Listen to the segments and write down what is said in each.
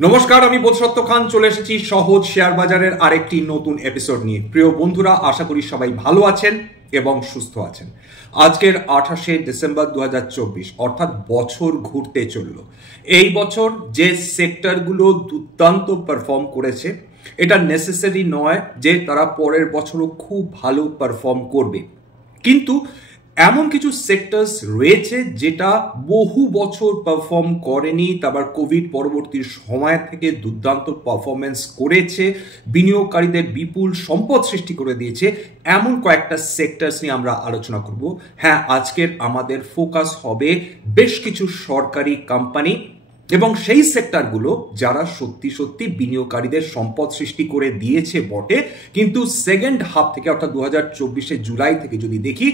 নমস্কার, আমি বোধসত্ত্ব খান চলে এসেছি সহজ শেয়ার বাজারের আরেকটি নতুন এপিসোড নিয়ে। প্রিয় বন্ধুরা, আশা করি সবাই ভালো আছেন এবং সুস্থ আছেন। আজকের 28শে ডিসেম্বর 2024, অর্থাৎ বছর ঘুরতে চলল। এই বছর যে সেক্টরগুলো দুর্দান্ত পারফর্ম করেছে, এটা নেসেসারি নয় যে তারা পরের বছরও খুব ভালো পারফর্ম করবে, কিন্তু এমন কিছু সেক্টরস রয়েছে যেটা বহু বছর পারফর্ম করেনি, তারপর কোভিড পরবর্তী সময় থেকে দুর্দান্ত পারফরমেন্স করেছে, বিনিয়োগকারীদের বিপুল সম্পদ সৃষ্টি করে দিয়েছে। এমন কয়েকটা সেক্টরস নিয়ে আমরা আলোচনা করব। হ্যাঁ, আজকের আমাদের ফোকাস হবে বেশ কিছু সরকারি কোম্পানি এবং সেই সেক্টরগুলো যারা সত্যি সত্যি বিনিয়োগকারীদের সম্পদ সৃষ্টি করে দিয়েছে বটে, কিন্তু সেকেন্ড হাফ থেকে অর্থাৎ 2024 জুলাই থেকে যদি দেখি,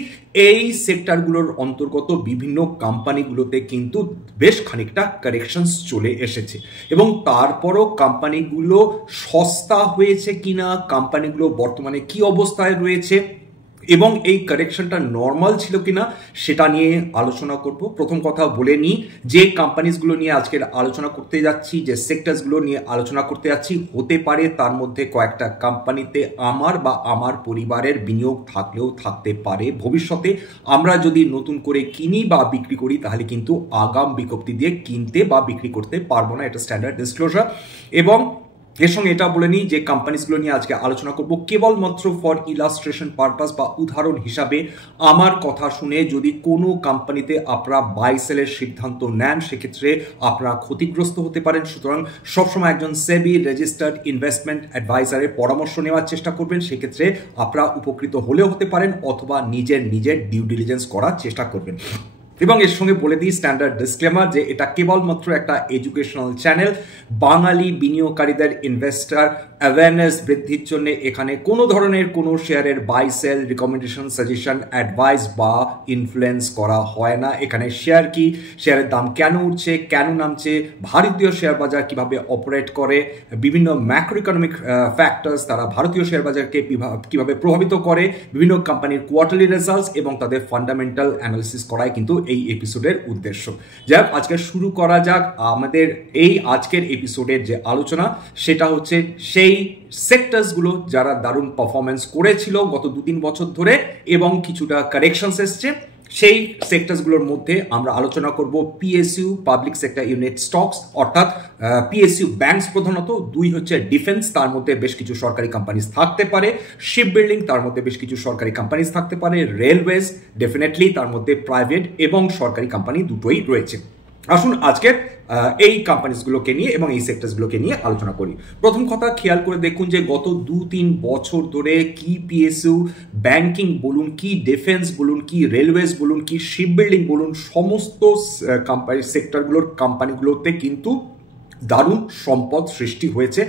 এই সেক্টরগুলোর অন্তর্গত বিভিন্ন কোম্পানিগুলোতে কিন্তু বেশ খানিকটা কারেকশনস চলে এসেছে এবং তারপরও কোম্পানিগুলো সস্তা হয়েছে কিনা, কোম্পানিগুলো বর্তমানে কি অবস্থায় রয়েছে এবং এই কারেকশনটা নর্মাল ছিল কিনা সেটা নিয়ে আলোচনা করব। প্রথম কথা বলে নিই, যে কোম্পানিজগুলো নিয়ে আজকের আলোচনা করতে যাচ্ছি, যে সেক্টরসগুলো নিয়ে আলোচনা করতে যাচ্ছি, হতে পারে তার মধ্যে কয়েকটা কোম্পানিতে আমার বা আমার পরিবারের বিনিয়োগ থাকলেও থাকতে পারে। ভবিষ্যতে আমরা যদি নতুন করে কিনি বা বিক্রি করি, তাহলে কিন্তু আগাম বিজ্ঞপ্তি দিয়ে কিনতে বা বিক্রি করতে পারবো না, এটা স্ট্যান্ডার্ড ডিসক্লোজার। এবং এর সঙ্গে এটা বলে নিই যে কোম্পানিজগুলো নিয়ে আজকে আলোচনা করব কেবলমাত্র ফর ইলাস্ট্রেশন পারপাস বা উদাহরণ হিসাবে। আমার কথা শুনে যদি কোনো কোম্পানিতে আপনারা বাই সেলের সিদ্ধান্ত নেন, সেক্ষেত্রে আপনারা ক্ষতিগ্রস্ত হতে পারেন। সুতরাং সবসময় একজন সেবি রেজিস্টার্ড ইনভেস্টমেন্ট অ্যাডভাইজারের পরামর্শ নেওয়ার চেষ্টা করবেন, সেক্ষেত্রে আপনারা উপকৃত হলেও হতে পারেন অথবা নিজের ডিউ ডিলিজেন্স করার চেষ্টা করবেন। এবং এর সঙ্গে বলে দিই স্ট্যান্ডার্ড ডিসক্লেমার যে এটা কেবলমাত্র একটা এডুকেশনাল চ্যানেল। বাঙালি বিনিয়োগকারীদের ইনভেস্টার অ্যাওয়ারনেস বৃদ্ধির জন্য এখানে কোনো ধরনের কোনো শেয়ারের buy sell recommendation, suggestion, advice বা ইনফ্লুয়েন্স করা হয় না। এখানে শেয়ার কি, শেয়ারের দাম কেন উঠছে, কেন নামছে, ভারতীয় শেয়ার বাজার কিভাবে অপারেট করে, বিভিন্ন ম্যাক্রো ইকোনমিক ফ্যাক্টরস তারা ভারতীয় শেয়ার বাজারকে কিভাবে প্রভাবিত করে, বিভিন্ন কোম্পানির কোয়ার্টারলি রেজাল্টস এবং তাদের ফান্ডামেন্টাল অ্যানালিসিস করাই কিন্তু এই এপিসোডের উদ্দেশ্য। যাক, আজকে শুরু করা যাক। আমাদের এই আজকের এপিসোডের যে আলোচনা, সেটা হচ্ছে সেই সেক্টরসগুলো যারা দারুণ পারফরমেন্স করেছিল গত 2-3 বছর ধরে এবং কিছুটা কারেকশনস এসছে। সেই সেক্টরসগুলোর মধ্যে আমরা আলোচনা করব PSU, public sector unit stocks, অর্থাৎ পিএসইউ ব্যাংকস প্রধানত। 2 হচ্ছে ডিফেন্স, তার মধ্যে বেশ কিছু সরকারি কোম্পানিজ থাকতে পারে। শিপ বিল্ডিং, তার মধ্যে বেশ কিছু সরকারি কোম্পানিজ থাকতে পারে। রেলওয়েজ ডেফিনেটলি, তার মধ্যে প্রাইভেট এবং সরকারি কোম্পানি দুটোই রয়েছে। আসুন আজকে এই কোম্পানিজগুলোকে নিয়ে এবং এই সেক্টরসগুলোকে নিয়ে আলোচনা করি। প্রথম কথা, খেয়াল করে দেখুন যে গত 2-3 বছর ধরে কি পিএসইউ ব্যাংকিং বলুন, কি ডিফেন্স বলুন, কি রেলওয়েজ বলুন, কি শিপ বিল্ডিং বলুন, সমস্ত কোম্পানি সেক্টরগুলোর কোম্পানিগুলোতে কিন্তু দারুণ সম্পদ সৃষ্টি হয়েছে।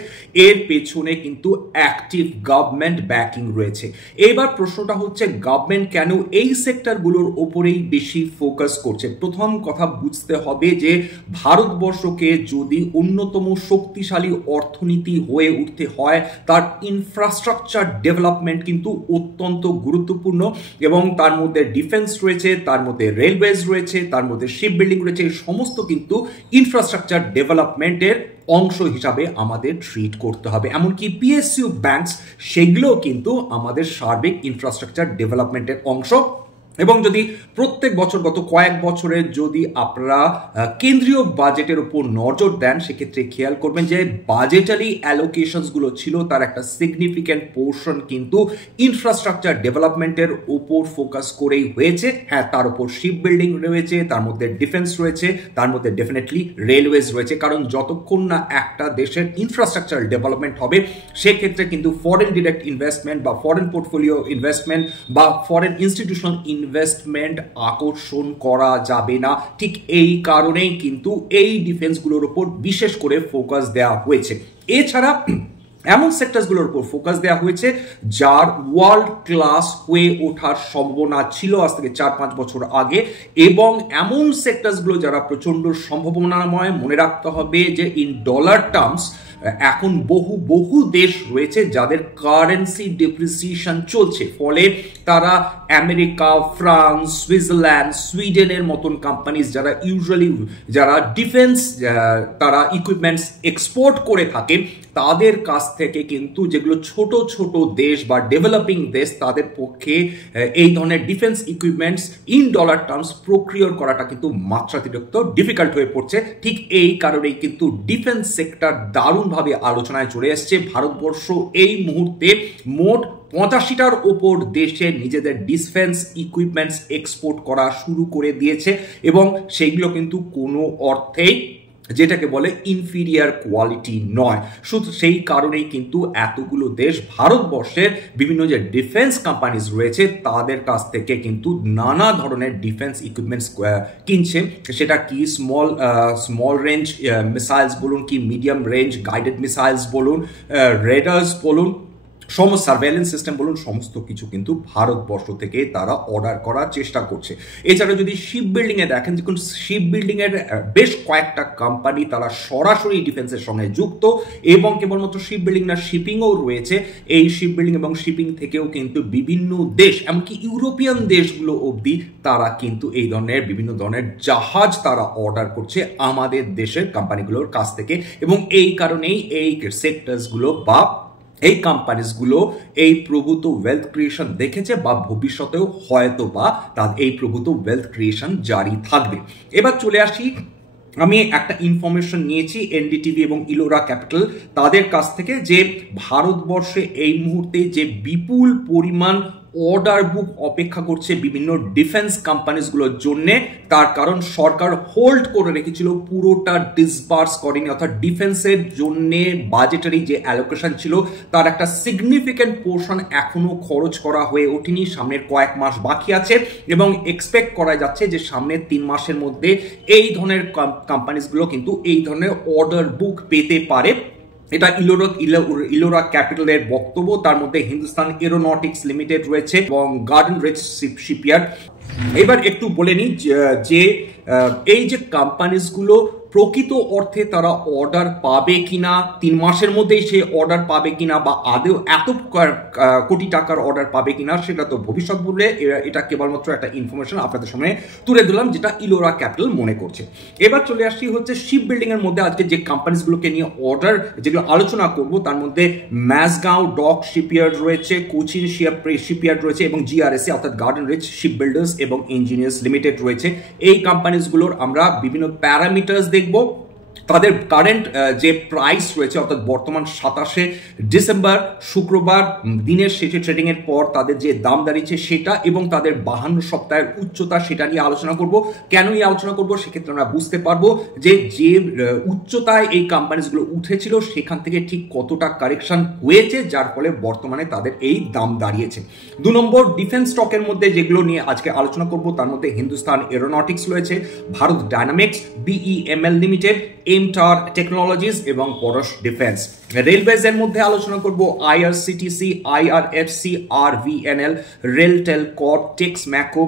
এর পেছনে কিন্তু অ্যাক্টিভ গভর্নমেন্ট ব্যাকিং রয়েছে। এবার প্রশ্নটা হচ্ছে, গভর্নমেন্ট কেন এই সেক্টরগুলোর ওপরেই বেশি ফোকাস করছে? প্রথম কথা বুঝতে হবে যে ভারতবর্ষকে যদি অন্যতম শক্তিশালী অর্থনীতি হয়ে উঠতে হয়, তার ইনফ্রাস্ট্রাকচার ডেভেলপমেন্ট কিন্তু অত্যন্ত গুরুত্বপূর্ণ এবং তার মধ্যে ডিফেন্স রয়েছে, তার মধ্যে রেলওয়েজ রয়েছে, তার মধ্যে শিপ বিল্ডিং রয়েছে। এই সমস্ত কিন্তু ইনফ্রাস্ট্রাকচার ডেভেলপমেন্ট অংশ হিসাবে আমাদের ট্রিট করতে হবে। এমনকি পিএসইউ ব্যাংকস, সেগুলো কিন্তু আমাদের সার্বিক ইনফ্রাস্ট্রাকচার ডেভেলপমেন্টের অংশ। এবং যদি প্রত্যেক বছর গত কয়েক বছরের যদি আপনারা কেন্দ্রীয় বাজেটের উপর নজর দেন, সেক্ষেত্রে খেয়াল করবেন যে বাজেটারি অ্যালোকেশনসগুলো ছিল, তার একটা সিগনিফিক্যান্ট পোর্শন কিন্তু ইনফ্রাস্ট্রাকচার ডেভেলপমেন্টের উপর ফোকাস করেই হয়েছে। হ্যাঁ, তার উপর শিপ বিল্ডিং রয়েছে, তার মধ্যে ডিফেন্স রয়েছে, তার মধ্যে ডেফিনেটলি রেলওয়েজ রয়েছে। কারণ যতক্ষণ না একটা দেশের ইনফ্রাস্ট্রাকচার ডেভেলপমেন্ট হবে, সেক্ষেত্রে কিন্তু ফরেন ডিরেক্ট ইনভেস্টমেন্ট বা ফরেন পোর্টফোলিও ইনভেস্টমেন্ট বা ফরেন ইনস্টিটিউশনাল ইনভেস্টমেন্ট আকর্ষণ করা যাবে না। ঠিক এই কারণেই কিন্তু এই ডিফেন্সগুলোর উপর বিশেষ করে ফোকাস দেওয়া হয়েছে। এছাড়া এমন সেক্টরসগুলোর উপর ফোকাস দেওয়া হয়েছে যার ওয়ার্ল্ড ক্লাস হয়ে ওঠার সম্ভাবনা ছিল আজ থেকে 4-5 বছর আগে, এবং এমন সেক্টরসগুলো যারা প্রচন্ড সম্ভাবনাময়। মনে রাখতে হবে যে ইন ডলার টার্মস এখন বহু বহু দেশ রয়েছে যাদের কারেন্সি ডেপ্রিসিয়েশন চলছে, ফলে তারা আমেরিকা, ফ্রান্স, সুইজারল্যান্ড, সুইডেনের মতন কোম্পানিজ যারা ডিফেন্স তারা ইকুইপমেন্টস এক্সপোর্ট করে থাকে, তাদের কাছ থেকে কিন্তু যেগুলো ছোট ছোট দেশ বা ডেভেলপিং দেশ, তাদের পক্ষে এই ধরনের defence equipments in dollar terms procure করাটা কিন্তু মাত্রাতিরিক্ত ডিফিকাল্ট হয়ে পড়ছে। ঠিক এই কারণেই কিন্তু ডিফেন্স সেক্টর দারুণভাবে আলোচনায় চলে এসছে। ভারতবর্ষ এই মুহূর্তে মোট 85টার ওপর দেশে নিজেদের ডিফেন্স ইকুইপমেন্টস এক্সপোর্ট করা শুরু করে দিয়েছে, এবং সেইগুলো কিন্তু কোনো অর্থেই যেটাকে বলে ইনফিরিয়ার কোয়ালিটি নয়। শুধু সেই কারণেই কিন্তু এতগুলো দেশ ভারতবর্ষের বিভিন্ন যে ডিফেন্স কোম্পানিজ রয়েছে তাদের কাছ থেকে কিন্তু নানা ধরনের ডিফেন্স ইকুইপমেন্টস কিনছে। সেটা কি স্মল রেঞ্জ মিসাইলস বলুন, কি মিডিয়াম রেঞ্জ গাইডেড মিসাইলস বলুন, রেডার্স বলুন, সমস্ত সার্ভেলেন্স সিস্টেম বলুন, সমস্ত কিছু কিন্তু ভারতবর্ষ থেকে তারা অর্ডার করার চেষ্টা করছে। এছাড়া যদি শিপ বিল্ডিং এ দেখেন, দেখুন শিপ বিল্ডিং এর বেশ কয়েকটা কোম্পানি তারা সরাসরি ডিফেন্সের সঙ্গে যুক্ত, এবং কেবলমাত্র শিপ বিল্ডিং না, শিপিংও রয়েছে। এই শিপ বিল্ডিং এবং শিপিং থেকেও কিন্তু বিভিন্ন দেশ, এমনকি ইউরোপিয়ান দেশগুলো অবধি তারা কিন্তু এই ধরনের বিভিন্ন ধরনের জাহাজ তারা অর্ডার করছে আমাদের দেশের কোম্পানিগুলোর কাছ থেকে, এবং এই কারণেই এই সেক্টরসগুলো বা এই কোম্পানিজগুলো এই প্রভূত ওয়েলথ ক্রিয়েশন দেখেছে, বা ভবিষ্যতেও হয়তো বা তাদের এই প্রভূত ওয়েলথ ক্রিয়েশন জারি থাকবে। এবার চলে আসি, আমি একটা ইনফরমেশন নিয়েছি এনডিটিভি এবং ইলোরা ক্যাপিটাল তাদের কাছ থেকে, যে ভারতবর্ষে এই মুহূর্তে যে বিপুল পরিমাণ অর্ডার বুক অপেক্ষা করছে বিভিন্ন ডিফেন্স কোম্পানিজগুলোর জন্য, তার কারণ সরকার হোল্ড করে রেখেছিল, পুরোটা ডিসবার্স করেনি, অর্থাৎ ডিফেন্সের জন্য বাজেটারি যে অ্যালোকেশন ছিল তার একটা সিগনিফিক্যান্ট পোর্শন এখনো খরচ করা হয়ে ওঠেনি। সামনের কয়েক মাস বাকি আছে, এবং এক্সপেক্ট করা যাচ্ছে যে সামনের 3 মাসের মধ্যে এই ধরনের কোম্পানিজগুলো কিন্তু এই ধরনের অর্ডার বুক পেতে পারে। এটা ইলোরা ক্যাপিটালের বক্তব্য। তার মধ্যে হিন্দুস্তান এরোনটিক্স লিমিটেড রয়েছে এবং গার্ডেন রিচ শিপইয়ার্ড। এবার একটু বলে নিই যে এই যে কোম্পানিজগুলো প্রকৃত অর্থে তারা অর্ডার পাবে কিনা, 3 মাসের মধ্যেই সে অর্ডার পাবে কিনা, বা আদৌ এত কোটি টাকার অর্ডার পাবে কিনা, সেটা তো ভবিষ্যৎ বলে। এটা কেবলমাত্র একটা ইনফরমেশন আপনাদের সামনে তুলে দিলাম, যেটা ইলোরা ক্যাপিটাল মনে করছে। এবার চলে আসছি হচ্ছে শিপ বিল্ডিং এর মধ্যে আজকে যে কোম্পানিজগুলোকে নিয়ে অর্ডার যেগুলো আলোচনা করব, তার মধ্যে ম্যাসগাঁও ডক শিপইয়ার্ড রয়েছে, কোচিন শিপইয়ার্ড রয়েছে, এবং জিআরএসসি অর্থাৎ গার্ডেন রিচ শিপ বিল্ডার্স এবং ইঞ্জিনিয়ার্স লিমিটেড রয়েছে। এই কোম্পানিজগুলোর আমরা বিভিন্ন প্যারামিটার্স দেখব, তাদের কারেন্ট যে প্রাইস রয়েছে, অর্থাৎ বর্তমান 27শে ডিসেম্বর শুক্রবার দিনের শেষে ট্রেডিং এর পর তাদের যে দাম দাঁড়িয়েছে সেটা, এবং তাদের 52 সপ্তাহের উচ্চতা, সেটা নিয়ে আলোচনা করব। কেনই আলোচনা করব, সেক্ষেত্রে আমরা বুঝতে পারবো যে উচ্চতায় এই কোম্পানিজগুলো উঠেছিল সেখান থেকে ঠিক কতটা কারেকশন হয়েছে, যার ফলে বর্তমানে তাদের এই দাম দাঁড়িয়েছে। 2 নম্বর ডিফেন্স স্টকের মধ্যে যেগুলো নিয়ে আজকে আলোচনা করব, তার মধ্যে হিন্দুস্তান এরোনটিক্স রয়েছে, Bharat dynamics, BEML limited, MTAR technologies এবং পরশ ডিফেন্স। রেলওয়েজ এর মধ্যে আলোচনা করব IRCTC, IRFC, RVNL, RailTel corp, Texmaco,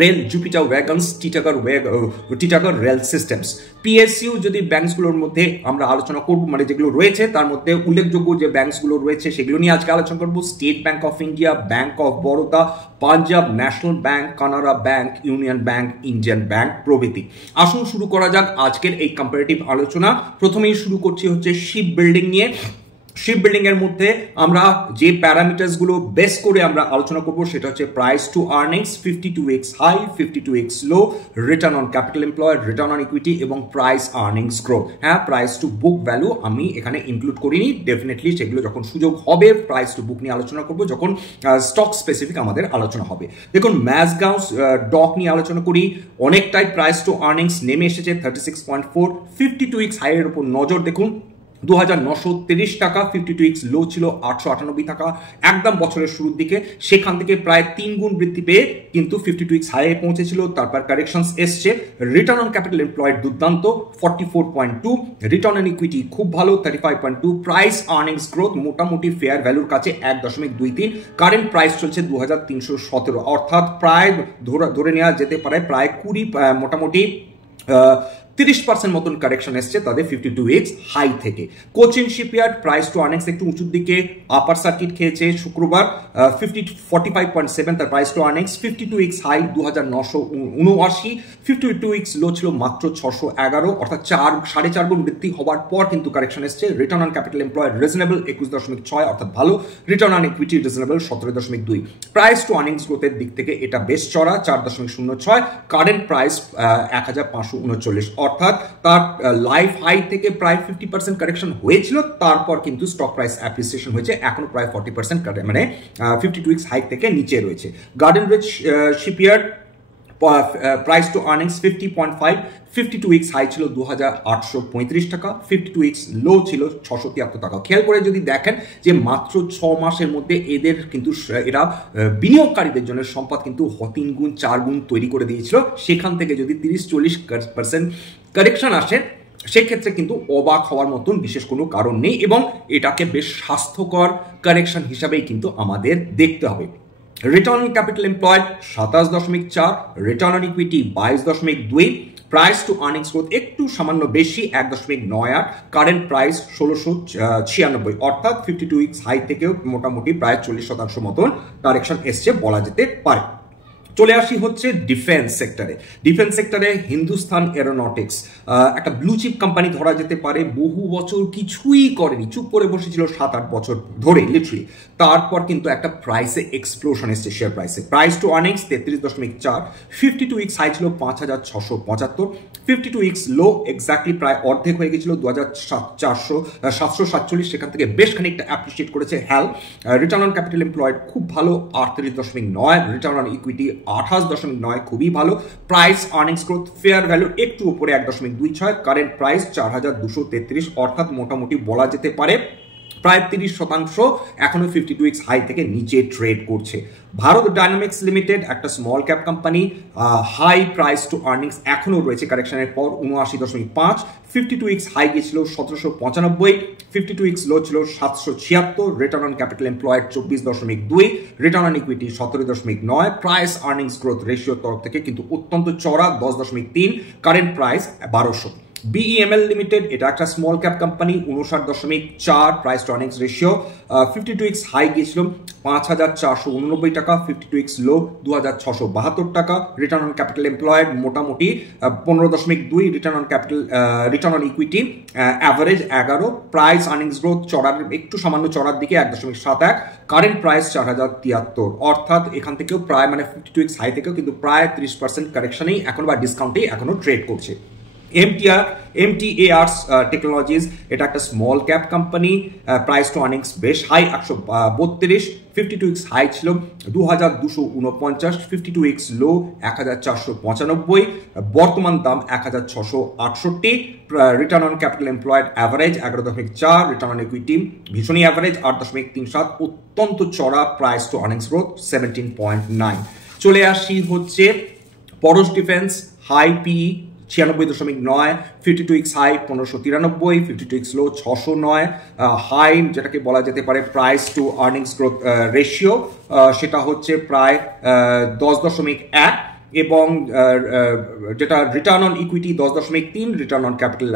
rail Jupiter wagons, Titagarh rail systems. PSU যদি ব্যাংকসগুলোর মধ্যে আমরা আলোচনা করব, মানে যেগুলো রয়েছে তার মধ্যে উল্লেখযোগ্য যে ব্যাংকসগুলো রয়েছে সেগুলো নিয়ে আজকে আলোচনা করব। State Bank of India, Bank of Baroda, Punjab National Bank, Canara Bank, Union Bank, Indian Bank প্রভৃতি। আসুন শুরু করা যাক আজকের এই কম্পারেটিভ আলোচনা। প্রথমেই শুরু করছি হচ্ছে শিপ বিল্ডিং নিয়ে। শিপ বিল্ডিং এর মধ্যে আমরা যে প্যারামিটার্স গুলো বেস করে আমরা আলোচনা করব সেটা হচ্ছে price to earnings, 52x high, 52x low, return on capital employed, return on equity এবং প্রাইস আর্নিংস গ্রোথ। হ্যাঁ, প্রাইস টু বুক ভ্যালু আমি এখানে ইনক্লুড করিনি, ডেফিনেটলি সেগুলো যখন সুযোগ হবে প্রাইস টু বুক নিয়ে আলোচনা করব, যখন স্টক স্পেসিফিক আমাদের আলোচনা হবে। দেখুন ম্যাসগাঁও ডক নিয়ে আলোচনা করি, অনেকটাই প্রাইস টু আর্নিংস নেমে এসেছে 36.4, 52x হাই এর উপর নজর দেখুন, 2930 টাকা, 52x লো ছিল 898 টাকা একদম বছরের শুরুর দিকে। সেখান থেকে প্রায় 3 গুণ বৃদ্ধি পেয়ে কিন্তু 52x হাইয়ে পৌঁছেছিল, তারপর কারেকশনস এসছে। রিটার্ন অন ক্যাপিটাল এমপ্লয়েড দুর্দান্ত 44.2, রিটার্ন অন ইকুইটি খুব ভালো 35.2, প্রাইস আর্নিংস গ্রোথ মোটামুটি ফেয়ার ভ্যালুর কাছে 1.23, কারেন্ট প্রাইস চলছে 2317, অর্থাৎ প্রায় ধরে নেওয়া যেতে পারে প্রায় 20 মোটামুটি 30% মতন কারেকশন এসছে তাদের 52 হাই থেকে। Cochin shipyard price to earnings একটু উঁচুর দিকে, আপার সার্কিট খেয়েছে শুক্রবার 45.7 তার price to earnings, 52 high 2979, 52 low ছিল মাত্র 611, অর্থাৎ 4.5 গুণ বৃদ্ধি হওয়ার পর কিন্তু কারেকশন এসছে। Return on capital employed reasonable 21.6 অর্থাৎ ভালো, return on equity reasonable 17.2। Price to earnings গ্রোথের দিক থেকে এটা বেশ চড়া 4.06, কারেন্ট প্রাইস 1539, অর্থাৎ তার লাইফ হাই থেকে প্রায় 50% কারেকশন হয়েছিল, তারপর কিন্তু স্টক প্রাইস অ্যাপ্রিসিয়েশন হয়েছে, এখনো প্রায় 40% মানে 52 হাই থেকে নিচে রয়েছে। Garden Reach shipyard price to earnings 50.5, 52 high ছিল 2835 টাকা, 52 লো ছিল 673 টাকা। খেয়াল করে যদি দেখেন যে মাত্র 6 মাসের মধ্যে এদের কিন্তু এরা বিনিয়োগকারীদের জন্য সম্পদ কিন্তু 3 গুণ 4 গুণ তৈরি করে দিয়েছিল, সেখান থেকে যদি 30-40% কারেকশন আসে সেক্ষেত্রে কিন্তু অবাক হওয়ার মতন বিশেষ কোনো কারণ নেই, এবং এটাকে বেশ স্বাস্থ্যকর কারেকশন হিসাবেই কিন্তু আমাদের দেখতে হবে। Return on capital employed 27.4, return on equity 22.2, price to earnings growth একটু সামান্য বেশি 1.98, কারেন্ট প্রাইস 1696, অর্থাৎ 52 হাই থেকেও মোটামুটি প্রায় 40% মতন কারেকশন এসছে বলা যেতে পারে। চলে আসি হচ্ছে ডিফেন্স সেক্টরে। ডিফেন্স সেক্টরে হিন্দুস্তান এরোনটিক্স একটা ব্লু চিপ কোম্পানি ধরা যেতে পারে, বহু বছর কিছুই করেনি, চুপ করে বসেছিল 7-8 বছর ধরে লিটারালি, তারপর কিন্তু একটা প্রাইসে এক্সপ্লোশন এসছে শেয়ার প্রাইসে। প্রাইস টু আর্নিংস 33.4, 52 হাই ছিল 5675, 52 লো এক্স্যাক্টলি প্রায় অর্ধেক হয়ে গেছিল 2747, সেখান থেকে বেশ খানিকটা অ্যাপ্রিসিয়েট করেছে হ্যাল। রিটার্ন অন ক্যাপিটাল এমপ্লয়েড খুব ভালো 38.9, রিটার্ন অন ইকুইটি 28.9, খুবই ভালো। Price earnings growth fair value একটু উপরে 1.26, কারেন্ট প্রাইস 4233, অর্থাৎ মোটামুটি বলা যেতে পারে প্রায় 30% এখনো 52 হাই থেকে নিচে ট্রেড করছে। ভারত ডায়নামিক্স লিমিটেড একটা small cap company, high price to earnings এখনো রয়েছে কারেকশনের পর 79.5, 52 হাই গিয়েছিল 1795, 52 লো ছিল 776, return on capital employed 24.2, return on equity 17.9, price earnings growth রেশিওর তরফ থেকে কিন্তু অত্যন্ত চড়া 10.3, কারেন্ট প্রাইস 1200। BEML লিমিটেড এটা একটা small cap company, 59.4 price to earnings ratio, 52 high গিয়েছিল 5489 টাকা, 52 লো 2672 টাকা, রিটার্ন অন ক্যাপিটাল এমপ্লয়েড মোটামুটি 15.2, return on equity average 11, price earnings growth চড়ার একটু সামান্য চড়ার দিকে 1.71, কারেন্ট প্রাইস 4073, অর্থাৎ এখান থেকেও প্রায় মানে 52 হাই থেকেও কিন্তু প্রায় 30% কারেকশনেই এখন বা ডিসকাউন্টেই এখনো ট্রেড করছে। MTAR টেকনোলজিস এটা একটা small cap company, price to earnings বেশ হাই 132, 52 হাই ছিল 2249, 52 লো 1495, বর্তমান দাম 1668, return on capital employed average 11.4, return on equity ভীষণই অ্যাভারেজ 8.37, অত্যন্ত চড়া প্রাইস টু আর্নিংস গ্রোথ 17.9। চলে আসি হচ্ছে পরশ ডিফেন্স, হাই পি 96.9, 52 হাই 1593, 52 লো 609, হাই যেটাকে বলা যেতে পারে price to earnings growth ratio সেটা হচ্ছে প্রায় 10.1, এবং যেটা return on equity 10.3, return on capital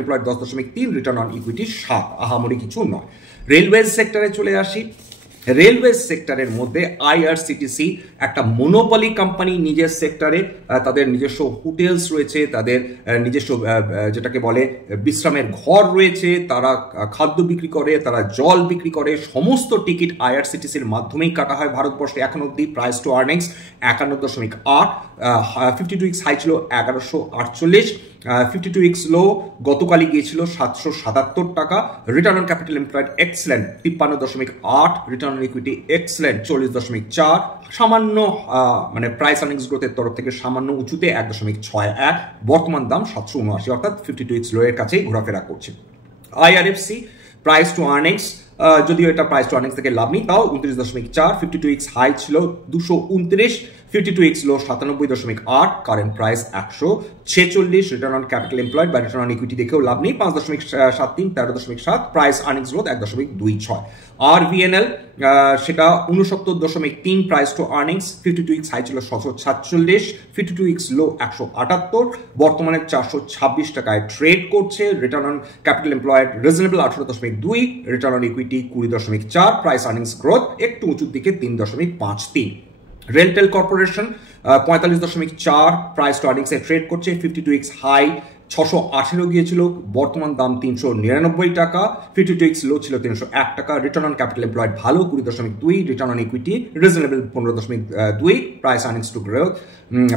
employed 10.3, return on equity 7, আহামরি কিছু নয়। রেলওয়েজ সেক্টরে চলে আসি। রেলওয়ে সেক্টরের মধ্যে IRCTC একটা মোনোপলি কোম্পানি, নিজের সেক্টরে তাদের নিজস্ব হোটেলস রয়েছে, তাদের নিজস্ব যেটাকে বলে বিশ্রামের ঘর রয়েছে, তারা খাদ্য বিক্রি করে, তারা জল বিক্রি করে, সমস্ত টিকিট IRCTCর মাধ্যমেই কাটা হয় ভারতবর্ষে এখন অব্দি। প্রাইস টু আর্নিংস 51.8, 52 হাই ছিল 1148, 52 লো গতকালই গিয়েছিল 777 টাকা, return on capital employed excellent 53.8, return on equity excellent 40.4, সামান্য মানে প্রাইস আর্নিংস গ্রোথের তরফ থেকে সামান্য উঁচুতে 1.61, বর্তমান দাম 779, অর্থাৎ 52 লো এর কাছেই ঘোরাফেরা করছে। IRFC প্রাইস টু আর্নিংস, যদিও এটা প্রাইস টু আর্নিংস থেকে লাভ নেই, তাও 29.4, 52 হাই ছিল 229, 52x low 97.8, current price 146, return on capital employed বা রিটার্ন অন ইকুইটি দেখেও লাভ নেই, 5.73, 13.7, প্রাইস আর্নিংস গ্রোথ 1.26। আর ভিএনএল সেটা 69.3 price to earnings, 52x high ছিল 747, 52x লো 178, বর্তমানে 426 টাকায় ট্রেড করছে। Return on capital employed reasonable 18.2, return on equity 20.4, price earnings growth একটু উঁচুর দিকে 3.53। Rental corporation 45.4 price to earnings A trade করছে, 52x হাই 618 গিয়েছিল, বর্তমান দাম 399 টাকা, 52x লো ছিল 301 টাকা, রিটার্ন অন ক্যাপিটাল এমপ্লয়েড ভালো 20.2, return on equity reasonable 15.2, price earnings to growth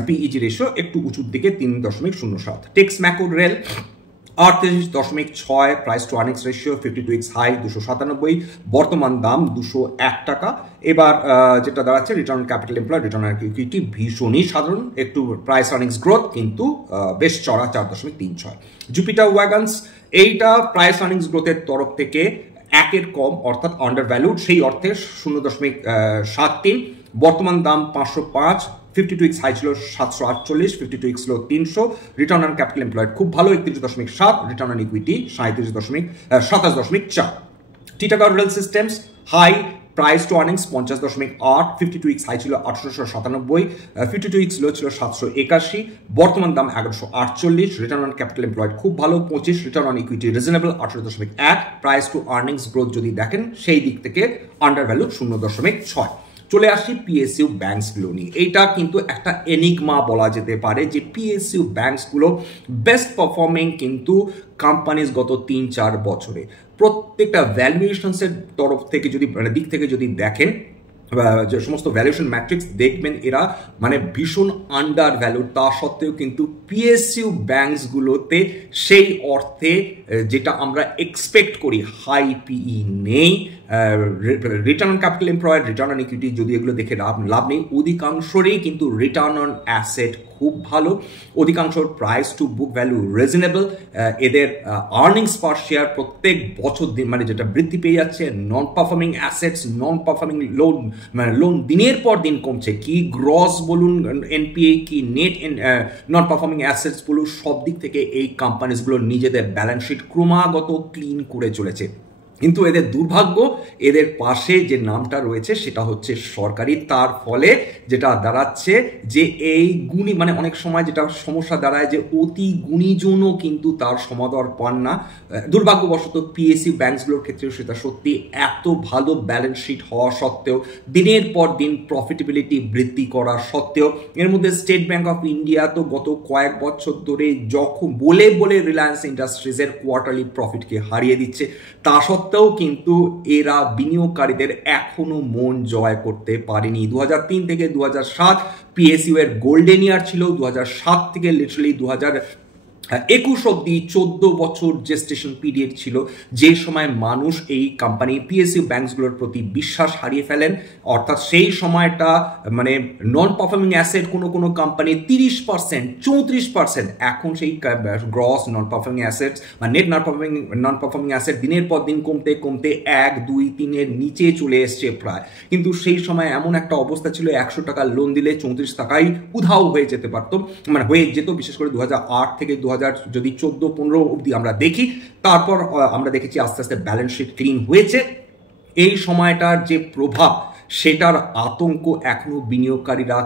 PEG ratio একটু উঁচুর দিকে 3.07। Texmaco rail 38.6 price to earnings ratio, 52x high 297, বর্তমান দাম 201 টাকা। এবার যেটা দাঁড়াচ্ছে return capital employed, return on equity ভীষণই সাধারণ, একটু প্রাইস আর্নিংস গ্রোথ কিন্তু বেশ চড়া 4.36। জুপিটার ওয়াগনস এইটা প্রাইস আর্নিংস গ্রোথের তরফ থেকে একের কম অর্থাৎ আন্ডার ভ্যালুড, সেই অর্থে 0.73, বর্তমান দাম 505, 52x হাই ছিল 748, 52x low 300, return on capital employed খুব ভালো 31.7, return on equity 27.4। Titagarh rail systems high price to earnings 50.8, 52x high ছিল 897, 52x লো ছিল 781, বর্তমান দাম 1148, রিটার্ন অন ক্যাপিটাল এমপ্লয়েড খুব ভালো 25, return on equity reasonable 18.1, price to earnings growth যদি দেখেন সেই দিক থেকে আন্ডার ভ্যালু 0.6। চলে আসি পিএসইউ ব্যাংকসগুলো নিয়ে। এইটা কিন্তু একটা এনিগমা বলা যেতে পারে যে পিএসইউ ব্যাংকসগুলো বেস্ট পারফর্মিং কিন্তু কোম্পানিজ গত 3-4 বছরে প্রত্যেকটা ভ্যালুয়েশনসের তরফ থেকে যদি দিক থেকে যদি দেখেন যে সমস্ত ভ্যালুয়েশন ম্যাট্রিক্স দেখবেন এরা মানে ভীষণ আন্ডার ভ্যালু, তা সত্ত্বেও কিন্তু পিএসইউ ব্যাংকসগুলোতে সেই অর্থে যেটা আমরা এক্সপেক্ট করি হাই পিই নেই, return on capital employed, return on equity যদি এগুলো দেখে লাভ নেই, অধিকাংশরই কিন্তু রিটার্ন অন অ্যাসেট খুব ভালো, অধিকাংশ price to book value reasonable, এদের আর্নিংস পার শেয়ার প্রত্যেক বছর দিন মানে যেটা বৃদ্ধি পেয়ে যাচ্ছে, non performing assets, non performing loan মানে লোন দিনের পর দিন কমছে, কি গ্রস বলুন এনপিএ কি নেট নন পারফর্মিং অ্যাসেটস বলুন, সব দিক থেকে এই কোম্পানিজগুলো নিজেদের ব্যালেন্স শিট ক্রমাগত ক্লিন করে চলেছে। কিন্তু এদের দুর্ভাগ্য এদের পাশে যে নামটা রয়েছে সেটা হচ্ছে সরকারি, তার ফলে যেটা দাঁড়াচ্ছে যে এই গুণী মানে অনেক সময় যেটা সমস্যা দাঁড়ায় যে অতি গুণীজনও কিন্তু তার সমাদর পান না। দুর্ভাগ্যবশত পিএসইউ ব্যাংকসগুলোর ক্ষেত্রেও সেটা সত্যি, এত ভালো ব্যালেন্স শিট হওয়া সত্ত্বেও দিনের পর দিন প্রফিটেবিলিটি বৃদ্ধি করা সত্ত্বেও, এর মধ্যে স্টেট ব্যাংক অফ ইন্ডিয়া তো গত কয়েক বছর ধরে যখন বলে বলে রিলায়েন্স ইন্ডাস্ট্রিজের কোয়ার্টারলি প্রফিটকে হারিয়ে দিচ্ছে, তা সত্ত্বেও কিন্তু এরা বিনিয়োগকারীদের এখনো মন জয় করতে পারেনি। 2003 থেকে 2007 পিএসইউ এর গোল্ডেন ইয়ার ছিল, 2007 থেকে লিটারালি 2021 অব্দি 14 বছর জেস্টেশন পিরিয়ড ছিল, যে সময় মানুষ এই কোম্পানি পিএসইউ ব্যাংকসগুলোর প্রতি বিশ্বাস হারিয়ে ফেলেন। অর্থাৎ সেই সময়টা মানে নন পারফর্মিং অ্যাসেট কোনো কোনো কোম্পানি 30%, 34%, এখন সেই গ্রস নন পারফর্মিং অ্যাসেটস বা নেট নন পারফর্মিং অ্যাসেট দিনের পর দিন কমতে কমতে 1, 2, 3-এর নিচে চলে এসছে প্রায়। কিন্তু সেই সময় এমন একটা অবস্থা ছিল 100 টাকা লোন দিলে 34 টাকায় উধাও হয়ে যেতে পারতো, মানে হয়ে যেত। বিশেষ করে 2008 থেকে 2000 যদি 14-15 অবধি আমরা দেখি, তারপর আমরা দেখেছি আস্তে আস্তে ব্যালেন্স শিট ক্লিন হয়েছে। এই সময়টার যে প্রভাব সেটার আতঙ্ক এখনো বিনিয়োগকারীরা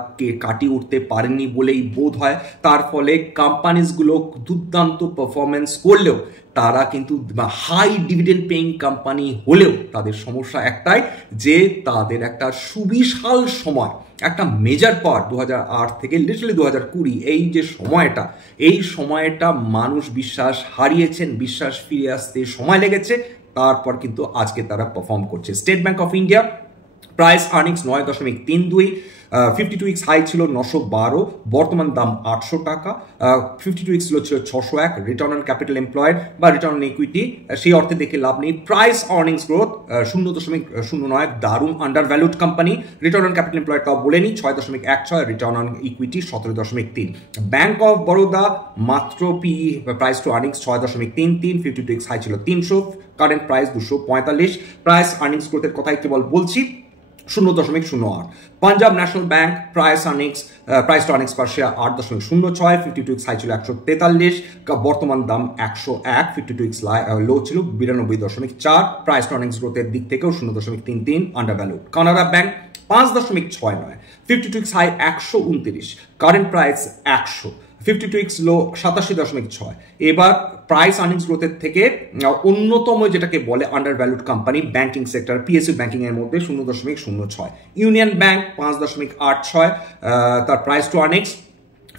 কাটিয়ে উঠতে পারেনি বলেই বোধ হয়। তার ফলে কোম্পানিজগুলো দুর্দান্ত পারফরমেন্স করলেও তারা কিন্তু হাই ডিভিডেন্ড পেইং কোম্পানি হলেও তাদের সমস্যা একটাই যে তাদের একটা সুবিশাল সময়, একটা মেজর পার্ট 2008 থেকে লিটারালি 2020 এই সময়টা মানুষ বিশ্বাস হারিয়েছেন, বিশ্বাস ফিরে আসতে সময় লেগেছে, তারপর কিন্তু আজকে তারা পারফর্ম করছে। State Bank of India price earnings 9.32, 52x high ছিল 912, বর্তমান দাম 800 টাকা, 52x লো ছিল 601, রিটার্ন অন ক্যাপিটাল এমপ্লয়েড বা রিটার্ন অন ইকুইটি সেই অর্থে দেখে লাভ নেই। প্রাইস আর্নিংস গ্রোথ 0.09, দারুণ undervalued company. Return on capital employed তাও বলেনি 6.16, return on equity 17.3। Bank of Baroda মাত্র PE price to earnings 6.33, 52x high ছিল 300, কারেন্ট প্রাইস 245। প্রাইস আর্নিংস গ্রোথের কথাই কেবল বলছি, 0.08। Punjab National Bank price to earnings per share 8.06, 52 weeks high ছিল 143, বর্তমান দাম 101, 52 উইকস লো ছিল 92.4, প্রাইস টু আর্নিংস গ্রোথের দিক থেকেও 0.33 undervalued. Canara bank 5.69, 52 weeks high 129, current price 100, 52 weeks low 87.6। এবার প্রাইস আর্নিংস গ্রোথের থেকে অন্যতম যেটাকে বলে undervalued company banking sector, PSU banking এর মধ্যে 0.06। ইউনিয়ন ব্যাংক 5.86, তার price to earnings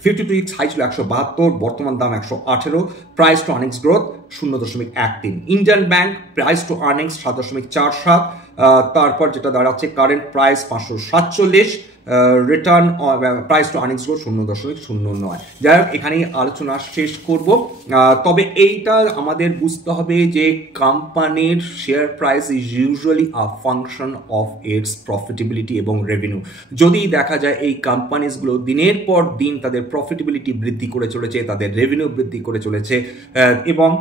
52 weeks high ছিল 172, বর্তমান দাম 118, price to earnings growth 0.13। Indian bank price to earnings 7.47, তারপর যেটা দাঁড়াচ্ছে current price 547, return price to earnings growth 0.09। যাই হোক, এখানেই আলোচনা শেষ করব। তবে এইটা আমাদের বুঝতে হবে যে কোম্পানির share price is usually a function of its profitability এবং রেভিনিউ। যদি দেখা যায় এই কোম্পানিজগুলো দিনের পর দিন তাদের প্রফিটেবিলিটি বৃদ্ধি করে চলেছে, তাদের রেভিনিউ বৃদ্ধি করে চলেছে, এবং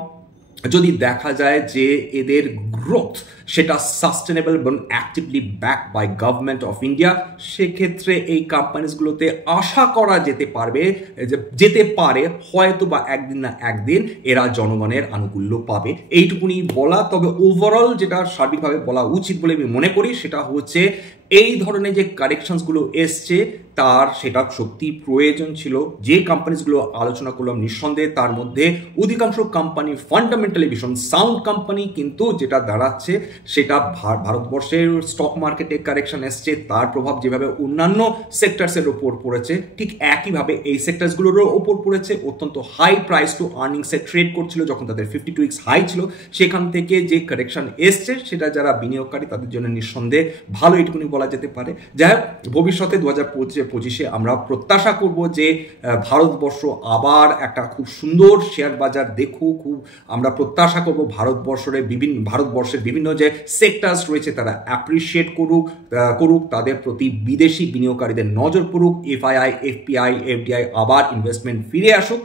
যদি দেখা যায় যে এদের গ্রোথ সেটা সাস্টেনেবল এবং actively back by government of India, সেক্ষেত্রে এই কোম্পানিজগুলোতে আশা করা যেতে পারে হয়তো বা একদিন না একদিন এরা জনগণের আনুকূল্য পাবে, এইটুকুনি বলা। তবে ওভারঅল যেটা সার্বিকভাবে বলা উচিত বলে আমি মনে করি সেটা হচ্ছে এই ধরনের যে কারেকশনসগুলো এসছে তার সেটা সত্যি প্রয়োজন ছিল। যে কোম্পানিজগুলো আলোচনা করলাম নিঃসন্দেহে তার মধ্যে অধিকাংশ কোম্পানি ফান্ডামেন্টালি ভীষণ সাউন্ড কোম্পানি, কিন্তু যেটা দাঁড়াচ্ছে সেটা ভারতবর্ষের স্টক মার্কেটে কারেকশন এসছে, তার প্রভাব যেভাবে অন্যান্য সেক্টরসের ওপর পড়েছে ঠিক একইভাবে এই সেক্টরসগুলোরও ওপর পড়েছে। অত্যন্ত হাই প্রাইস টু আর্নিংসে ট্রেড করছিল যখন তাদের 52 উইকস হাই ছিল, সেখান থেকে যে কারেকশন এসছে সেটা যারা বিনিয়োগকারী তাদের জন্য নিঃসন্দেহে ভালো, এটুকুনি বলা যেতে পারে। যাই হোক, ভবিষ্যতে 2025-এ আমরা প্রত্যাশা করব যে ভারতবর্ষ আবার একটা খুব সুন্দর শেয়ার বাজার দেখুক। আমরা প্রত্যাশা করব ভারতবর্ষের বিভিন্ন যে সেক্টরস রয়েছে তারা অ্যাপ্রিসিয়েট করুক, তাদের প্রতি বিদেশি বিনিয়োগকারীদের নজর পড়ুক, এফআইআই, এফপিআই, এফডিআই আবার ইনভেস্টমেন্ট ফিরে আসুক।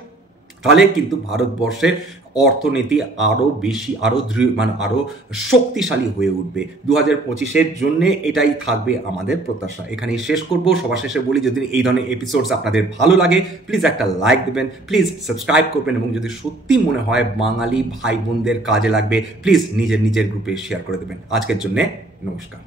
তাহলে কিন্তু ভারতবর্ষের অর্থনীতি আরো বেশি আরো শক্তিশালী হয়ে উঠবে। 2025-এর জন্য এটাই থাকবে আমাদের প্রত্যাশা। এখানেই শেষ করব। সবার শেষে বলি, যদি এই ধরনের এপিসোডস আপনাদের ভালো লাগে প্লিজ একটা লাইক দেবেন, প্লিজ সাবস্ক্রাইব করবেন, এবং যদি সত্যি মনে হয় বাঙালি ভাই বোনদের কাজে লাগবে প্লিজ নিজের গ্রুপে শেয়ার করে দেবেন। আজকের জন্য নমস্কার।